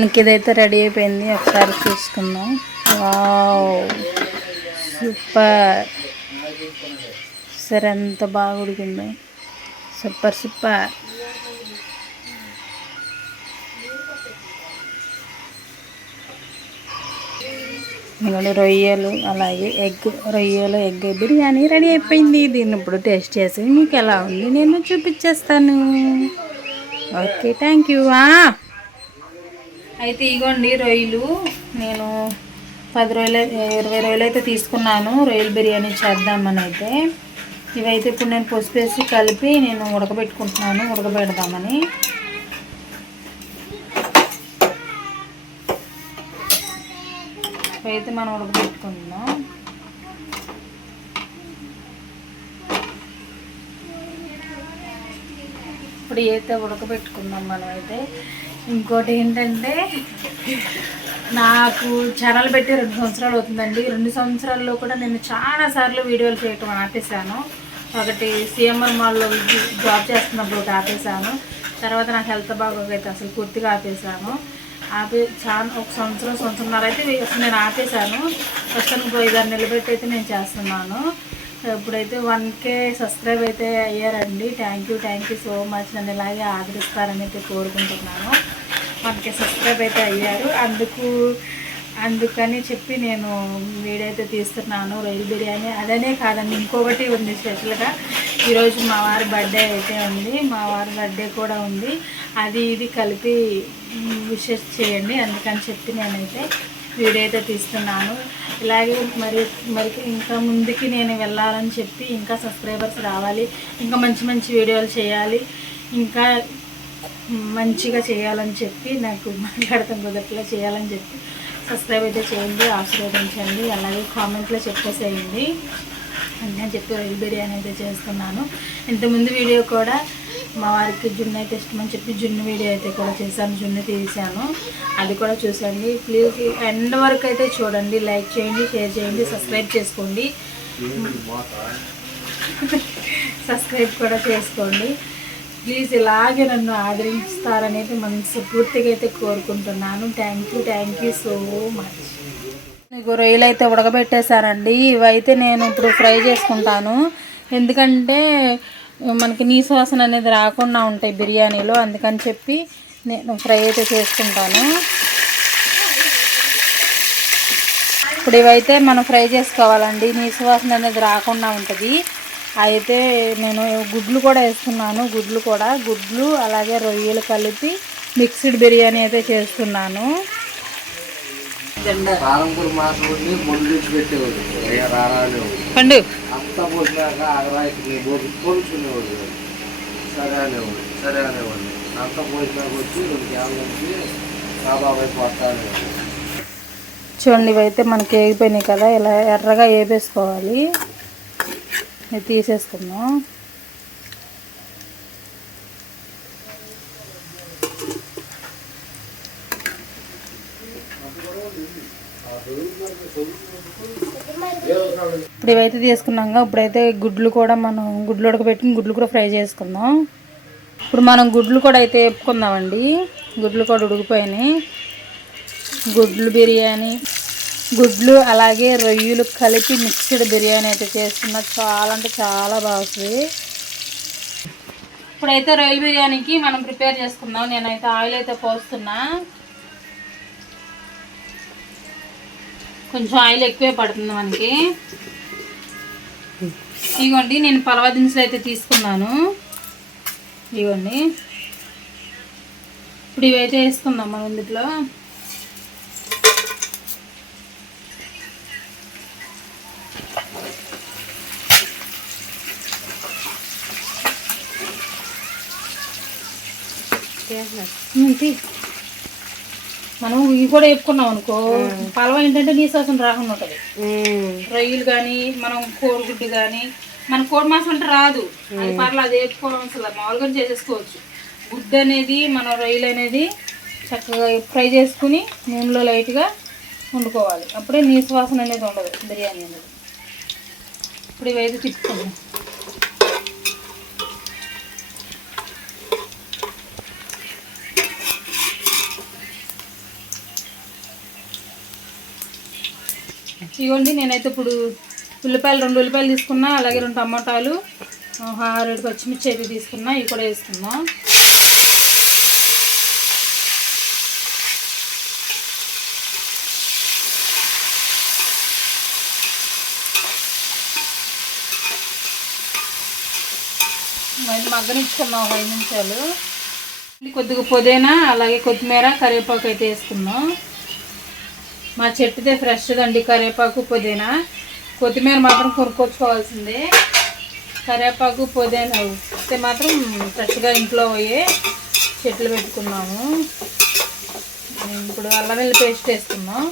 మనకి ఇదైతే రెడీ అయిపోయింది, ఒకసారి చూసుకుందాం. వావ్ సూపర్, సరే ఎంత బాగా ఉడికింది, సూపర్ సూపర్. ఇందులో రొయ్యలు అలాగే రొయ్యలు ఎగ్ బిర్యానీ రెడీ అయిపోయింది. దీన్ని ఇప్పుడు టేస్ట్ చేసి మీకు ఎలా ఉంది నేను చూపించేస్తాను. Okay, thank you. అయితే ఇగోండి రొయ్యలు, నేను 10 రోజులు 20 రోజులు అయితే తీసుకున్నాను రొయ్యల బిర్యానీ చేద్దామని. అయితే ఇవైతే ఇప్పుడు నేను పసుపు వేసి కలిపి నేను ఉడకబెట్టుకుంటున్నాను, ఉడకబెడదామని. అయితే మనం ఉడకబెట్టుకుందాం. ఇప్పుడు అయితే ఉడకబెట్టుకుందాం మనం. అయితే ఇంకోటి ఏంటంటే, నాకు ఛానల్ పెట్టి 2 సంవత్సరాలు అవుతుందండి. 2 సంవత్సరాల్లో కూడా నేను చాలాసార్లు వీడియోలు చేయటం ఆపేశాను. ఒకటి సిఎంఆర్ మాల్లో జాబ్ చేస్తున్నప్పుడు ఒకటి ఆపేశాను. తర్వాత నాకు హెల్త్ బాగోకైతే అసలు పూర్తిగా ఆపేశాను. ఒక సంవత్సరంన్నర అయితే అసలు నేను ఆపేశాను. ప్రస్తుతానికి 5-6 నిలబెట్టి అయితే నేను చేస్తున్నాను. ఇప్పుడైతే 1K సబ్స్క్రైబ్ అయితే అయ్యారండి. Thank you so much. నన్ను ఇలాగే ఆదరిస్తారని అయితే కోరుకుంటున్నాను. 1K సబ్స్క్రైబ్ అయితే అయ్యారు. అందుకని చెప్పి నేను వీడియో అయితే తీస్తున్నాను. రొయ్యల బిర్యానీ అదనే కాదండి, ఇంకొకటి ఉంది స్పెషల్గా. ఈరోజు మా వారి బర్త్డే అయితే ఉంది, మా వారి బర్త్డే కూడా ఉంది. అది ఇది కలిపి విషెస్ చేయండి, అందుకని చెప్పి నేనైతే వీడియో అయితే తీస్తున్నాను. ఇలాగే మరి ఇంకా ముందుకి నేను వెళ్ళాలని చెప్పి, ఇంకా సబ్స్క్రైబర్స్ రావాలి, ఇంకా మంచి వీడియోలు చేయాలి, ఇంకా మంచిగా చేయాలని చెప్పి, నాకు మాట్లాడతాం కుదరట్లా చేయాలని చెప్పి సబ్స్క్రైబ్ అయితే చేయండి, ఆశీర్వదించండి. అలాగే కామెంట్లో చెప్పేసేయండి అని చెప్పి రొయ్యల బిర్యానీ అయితే చేస్తున్నాను. ఇంతకుముందు వీడియో కూడా మా వారికి జున్ను అయితే ఇష్టమని చెప్పి జున్ను వీడియో అయితే కూడా చేశాను, జున్ను తీసాను, అది కూడా చూసండి. ప్లీజ్ ఎండ్ వరకు అయితే చూడండి, లైక్ చేయండి, షేర్ చేయండి, సబ్స్క్రైబ్ చేసుకోండి, సబ్స్క్రైబ్ కూడా చేసుకోండి. ప్లీజ్ ఇలాగే నన్ను ఆదరిస్తారనేది మనస్ఫూర్తిగా అయితే కోరుకుంటున్నాను. Thank you so much. మీకు రొయ్యలు అయితే ఉడకబెట్టేశానండి. ఇవైతే నేను ఇప్పుడు ఫ్రై చేసుకుంటాను, ఎందుకంటే మనకి నీసు వాసన అనేది రాకుండా ఉంటాయి బిర్యానీలో, అందుకని చెప్పి నేను ఫ్రై అయితే చేసుకుంటాను. ఇప్పుడు ఇవైతే మనం ఫ్రై చేసుకోవాలండి, నీసు వాసన అనేది రాకుండా ఉంటుంది. అయితే నేను గుడ్లు కూడా వేస్తున్నాను, గుడ్లు అలాగే రొయ్యలు కలిపి మిక్స్డ్ బిర్యానీ అయితే చేస్తున్నాను. పండు చూడండి, ఇవైతే మనకి వేగిపోయినాయి కదా, ఇలా ఎర్రగా వేపేసుకోవాలి. ఇది తీసేసుకుందాం. ఇప్పుడు ఇవైతే తీసుకున్నాక, ఇప్పుడైతే గుడ్లు కూడా మనం గుడ్లు ఉడకబెట్టి గుడ్లు కూడా ఫ్రై చేసుకుందాం. ఇప్పుడు మనం గుడ్లు కూడా అయితే వేపుకుందామండి. గుడ్లు కూడా ఉడికిపోయినాయి. గుడ్లు అలాగే రొయ్యలు కలిపి మిక్స్డ్ బిర్యానీ అయితే చేస్తున్నా, చాలా అంటే చాలా బాగుంది. ఇప్పుడైతే రొయ్యల బిర్యానీకి మనం ప్రిపేర్ చేసుకుందాం. నేనైతే ఆయిల్ అయితే పోస్తున్నా, కొంచెం ఆయిల్ ఎక్కువే పడుతుంది మనకి. ఇదిగోండి, నేను పలవ దినుసులు అయితే తీసుకున్నాను. ఇదిగోండి, ఇప్పుడు ఇవైతే వేసుకుందాం మనం ఇందులో. మనం ఇవి కూడా వేపుకున్నాం అనుకో, పలవ ఏంటంటే నీసు వాసన రాకుండా ఉంటుంది. రొయ్యలు కానీ మనం కోడిగుడ్డు కానీ, మన కోడి మాసం అంటే రాదు, అది పర్లేదు, అది వేపుకోవడం అసలు మామూలుగా చేసేసుకోవచ్చు. గుడ్డు అనేది మన రొయ్యలు అనేది చక్కగా ఫ్రై చేసుకుని నూనెలో లైట్గా వండుకోవాలి, అప్పుడే నీసు వాసన అనేది ఉండదు బిర్యానీ అనేది. ఇప్పుడు ఇవైతే తిప్పుకుందాం. ఇవ్వండి. నేనైతే ఇప్పుడు ఉల్లిపాయలు 2 ఉల్లిపాయలు తీసుకున్నా, అలాగే 2 టమాటాలు, 6 పచ్చిమిర్చి అయితే తీసుకున్నా. ఇవి కూడా వేసుకుందాం. మగ్గనిచ్చుకుందాం 5 నిమిషాలు. కొద్దిగా పుదీనా, అలాగే కొత్తిమీర, కరివేపాకు అయితే వేసుకుందాం. మా చెట్టుదే ఫ్రెష్గా అండి కరివేపాకు, పుదీనా. కొత్తిమీర మాత్రం కొనుక్కొచ్చుకోవాల్సిందే. కరివేపాకు, పుదీనా వస్తే మాత్రం ఫ్రెష్గా ఇంట్లో పోయే చెట్లు పెట్టుకున్నాము. ఇప్పుడు అల్లం వెల్లుల్లి పేస్ట్ వేసుకుందాం.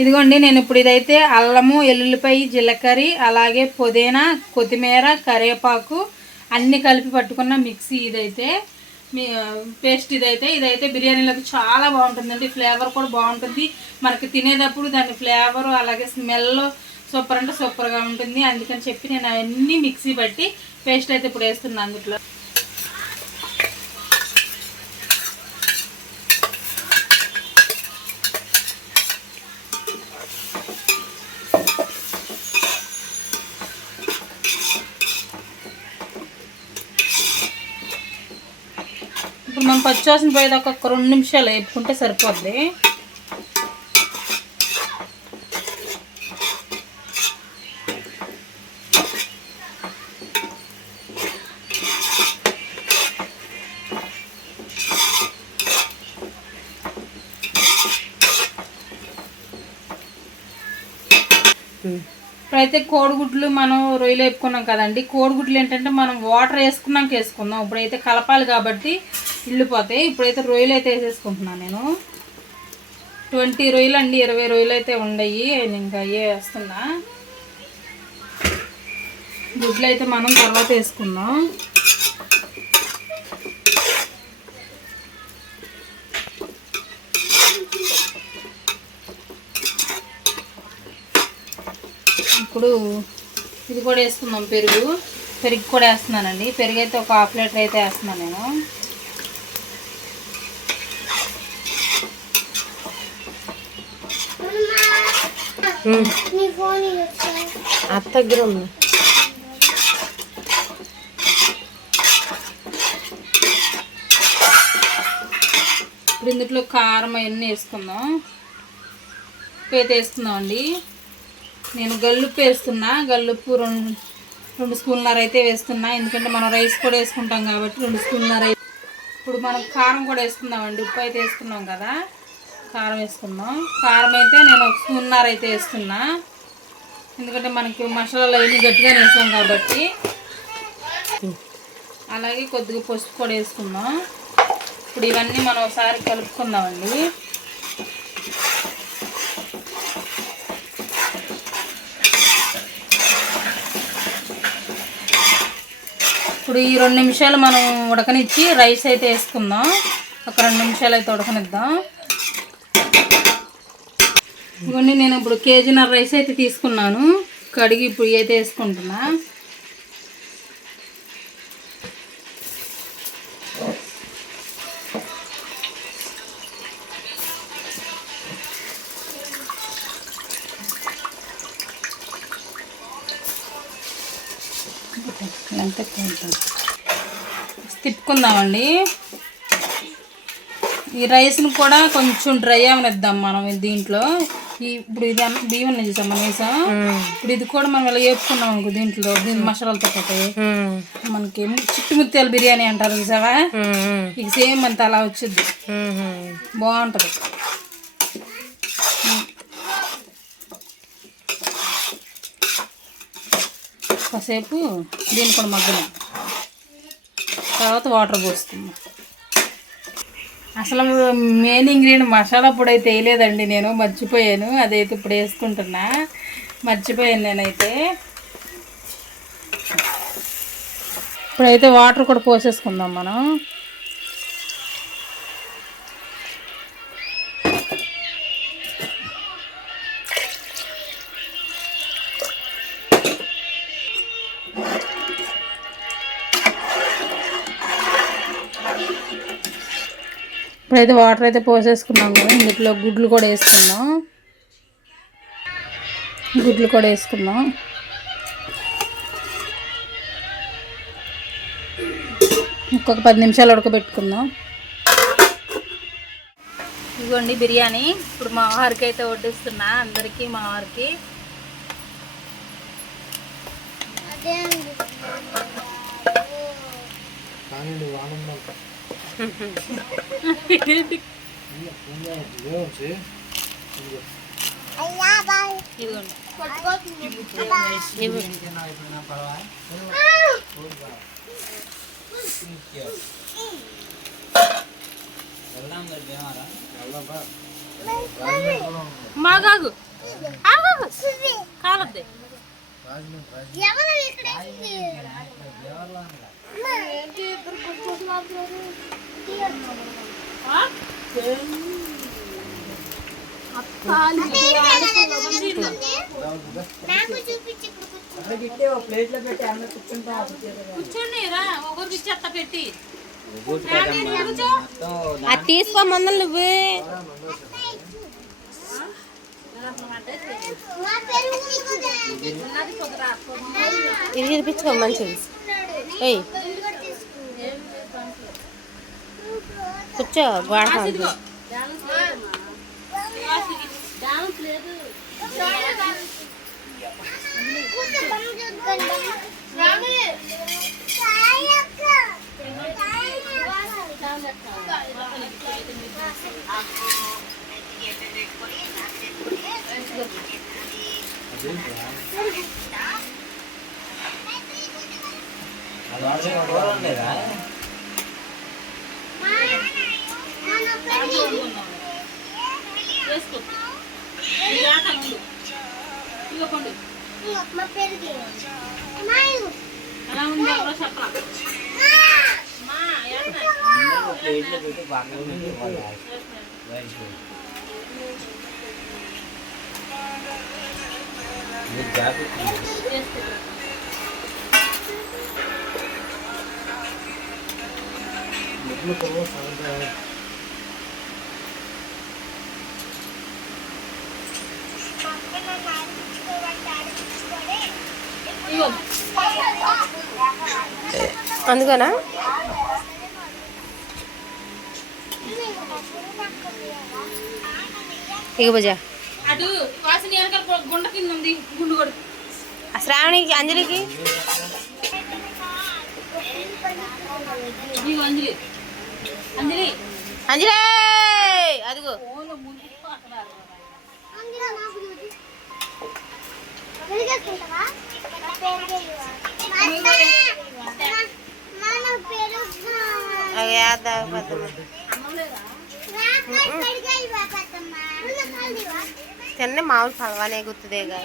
ఇదిగోండి, నేను ఇప్పుడు ఇదైతే అల్లము, ఎల్లుల్లిపాయ, జీలకర్ర, అలాగే పుదీనా, కొత్తిమీర, కరివేపాకు అన్నీ కలిపి పట్టుకున్న మిక్సీ ఇదైతే పేస్ట్. ఇదైతే బిర్యానీలోకి చాలా బాగుంటుందండి. ఫ్లేవర్ కూడా బాగుంటుంది. మనకి తినేటప్పుడు దాని ఫ్లేవరు అలాగే స్మెల్ సూపర్ అంటే సూపర్గా ఉంటుంది. అందుకని చెప్పి నేను అవన్నీ మిక్సీ పట్టి పేస్ట్ అయితే ఇప్పుడు వేస్తున్నాను అందులో. ఇప్పుడు మనం పచ్చివాసన పోయేదాకా ఒక 2 నిమిషాలు వేపుకుంటే సరిపోద్ది. ఇప్పుడైతే కోడిగుడ్లు మనం రొయ్యలు వేపుకున్నాం కదండి. కోడిగుడ్లు ఏంటంటే మనం వాటర్ వేసుకున్నాక వేసుకుందాం. ఇప్పుడైతే కలపాలి కాబట్టి ఇల్లిపోతాయి. ఇప్పుడైతే రొయ్యలు అయితే వేసేసుకుంటున్నాను నేను. 20 రొయ్యలు అండి, 20 రొయ్యలు అయితే ఉండయి. ఇంకా అయ్యే వేస్తున్నా. గుడ్లు అయితే మనం తర్వాత వేసుకుందాం. ఇప్పుడు ఇది కూడా వేసుకుందాం. పెరుగు కూడా వేస్తున్నానండి. పెరుగు అయితే ఒక 1/2 లీటర్ అయితే వేస్తున్నాను నేను. ఇప్పుడు ఇందులో కారం అవన్నీ వేసుకుందాం. ఉప్పు అయితే వేసుకుందాం అండి. నేను గల్లుప్పు వేస్తున్నా. గల్లుప్పు 2 స్పూన్లన్నర అయితే వేస్తున్నా. ఎందుకంటే మనం రైస్ కూడా వేసుకుంటాం కాబట్టి 2 స్పూన్లన్నర. ఇప్పుడు మనం కారం కూడా వేసుకుందామండి. ఉప్పు అయితే వేసుకున్నాం కదా, కారం వేసుకుందాం. కారం అయితే నేను 1 స్పూన్లన్నర అయితే వేస్తున్నా. ఎందుకంటే మనకి మసాలాలు అవన్నీ గట్టిగా వేసాం కాబట్టి. అలాగే కొద్దిగా పసుపు కూడా వేసుకుందాం. ఇప్పుడు ఇవన్నీ మనం ఒకసారి కలుపుకుందామండి. ఇప్పుడు ఈ 2 నిమిషాలు మనం ఉడకనిచ్చి రైస్ అయితే వేసుకుందాం. ఒక 2 నిమిషాలు అయితే ఉడకనిద్దాం. ఇవన్నీ నేను ఇప్పుడు 1.5 కేజీ రైస్ అయితే తీసుకున్నాను. కడిగి ఇప్పుడు అయితే వేసుకుంటున్నా. తిప్పుకుందామండి. ఈ రైస్ని కూడా కొంచెం డ్రై అవనిద్దాం మనం దీంట్లో. ఇప్పుడు ఇది బియ్యం ఉన్నాయి చూసాం మనం వేసాం. ఇప్పుడు ఇది కూడా మనం ఇలా వేపుకున్నాం అనుకో దీంట్లో, దీని మసాలాలతో పాటు మనకి చిట్టుముత్యాల బిర్యానీ అంటారు చూసావా, ఇది సేమ్ అంత అలా వచ్చింది. బాగుంటుంది. కాసేపు దీన్ని కూడా మగ్గుదాం. తర్వాత వాటర్ పోస్తున్నాం. అసలు మెయిన్ ఇంగ్రీడియంట్ మసాలా పొడి అయితే వేయలేదండి, నేను మర్చిపోయాను. అదైతే ఇప్పుడు వేసుకుంటున్నా. మర్చిపోయాను నేనైతే. ఇప్పుడైతే వాటర్ కూడా పోసేసుకుందాం మనం. ఇప్పుడైతే వాటర్ అయితే పోసేసుకున్నాం కదా, ఇందులో గుడ్లు కూడా వేసుకుందాం. ఇంకొక 10 నిమిషాలు ఉడకబెట్టుకుందాం. ఇదిగోండి బిర్యానీ. ఇప్పుడు మా వారికి అయితే వడ్డిస్తున్నా, అందరికీ మా వారికి. మాగాగు కాలద్దే కూర్చోండి రా, ఒకరికి ఇచ్చేస్తా పెట్టి. అది తీసుకో ముందు నువ్వు. ఇది చూపించుకో మంచిది. కూర్చో గోడ అలా ఉంది ఎవరో చెప్పరా. అందుకనా ఇక బుజా అటు వాసన వెనకాల గుండ కింద ఉంది, గుండు కొడు. శ్రావణికి అంజలికి అంజలి అంజలి అంజలి అదిగో తిన్న మామూలు పలవానే గుర్తుదేగా,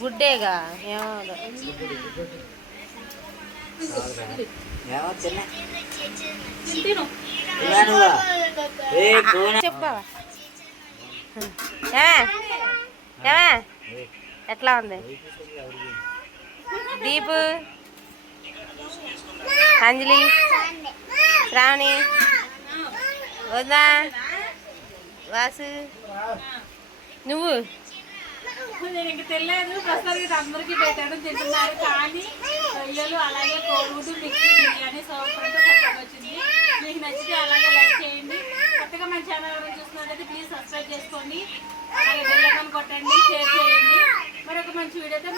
గుడ్డేగా ఏమో చెప్పా. ఎట్లా ఉంది దీపు, అంజలి, శ్రావణి, వద్దా వాసు, నువ్వు? నేను ఇంక తెలియదు. ప్రస్తుతానికి అందరికీ పెట్టాను, తింటున్నారు. కానీ రొయ్యలు అలాగే కోడిగుడ్డు మిక్సీ బిర్యానీ సూపర్గా వచ్చింది. మీకు నచ్చితే అలాగే లైక్ చేయండి. కొత్తగా మన ఛానల్ ఎవరైనా చూస్తున్నట్లయితే ప్లీజ్ సబ్స్క్రైబ్ చేసుకోండి, అలాగే బెల్ ఐకాన్ కొట్టండి, షేర్ చేయండి. మరొక మంచి వీడియోతో